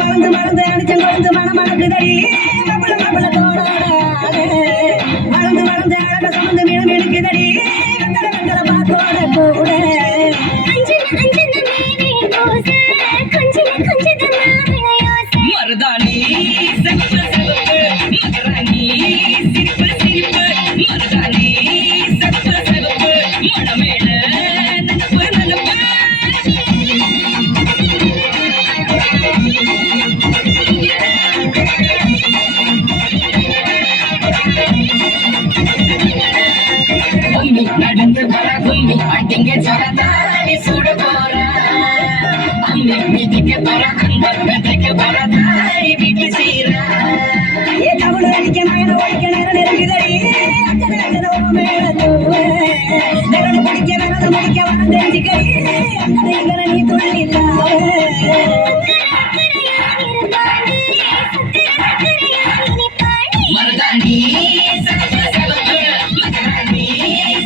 மறந்து மறந்து அடிச்சம் கொழுந்து மணக்குதடி மப்பள மப்பள தோடாட மறந்து மறந்து அழக சுமந்து மீனம் எடுக்குதடி வெத்தல வெத்தல பாத்தோட கூட மருதாணி செப்பு செப்பு மகராணி சிரிப்பு சிரிப்பு மருதாணி செப்பு செப்பு மணமேல நனப்பு நனப்பு கும்மி நடந்து வர கும்மி அடிங்க சரதாரி சுட போற அம்மி மிதிக்க போற அந்த விதைக்க போற தாய் வீட்டு சீர ஏ தமிழ் அடிக்க மகன ஒழிக்க நேரம் நெருங்குதடி அச்சத அச்சத மேல தூவே நேரம் பிடிக்க வேணாத முடிக்க வர தெரிஞ்சுக்கடி அக்கறை இங்கன நீ துள்ளி மருதாணி செப்பு செப்பு மகராணி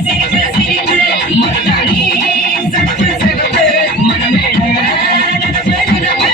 சிரிப்பு சிரிப்பு மருதாணி செப்பு செப்பு மணமேல நனப்பு நனப்பு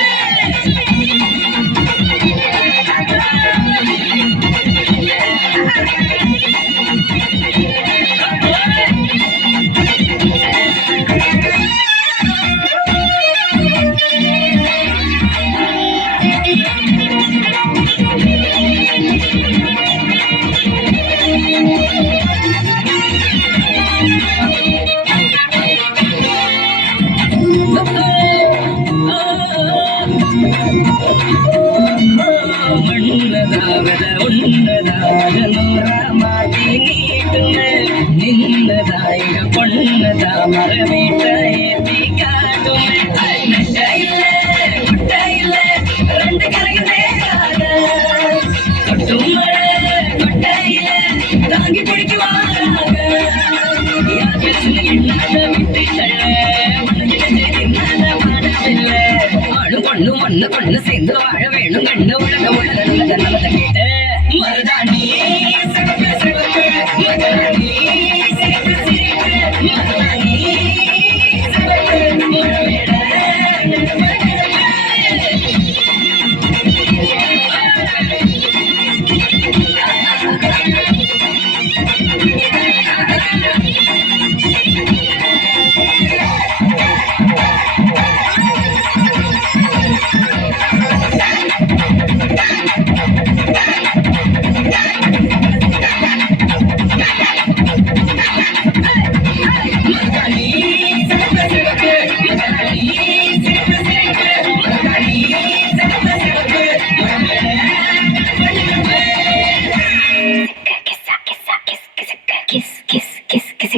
மண்ணதாவத உன்னதாக நூற மாட்டி நீட்டுங்க நின்னதாயிர பொண்ணதா மரமீட்ட ஏத்தி காட்டுமே நட்ட இல்ல குட்ட இல்ல ரெண்டு கரைக்கு தேராத கொட்டும் மழை கொட்டையில தாங்கி பிடிக்க வாராங்க யார் பேசுன எண்ணாத விட்டு தள்ள ஆணும் பொண்ணு ஒண்ணு பொண்ணு சேர்ந்து வாழ வேணும் கண்ணு உலக உலக நல்லத நல்லத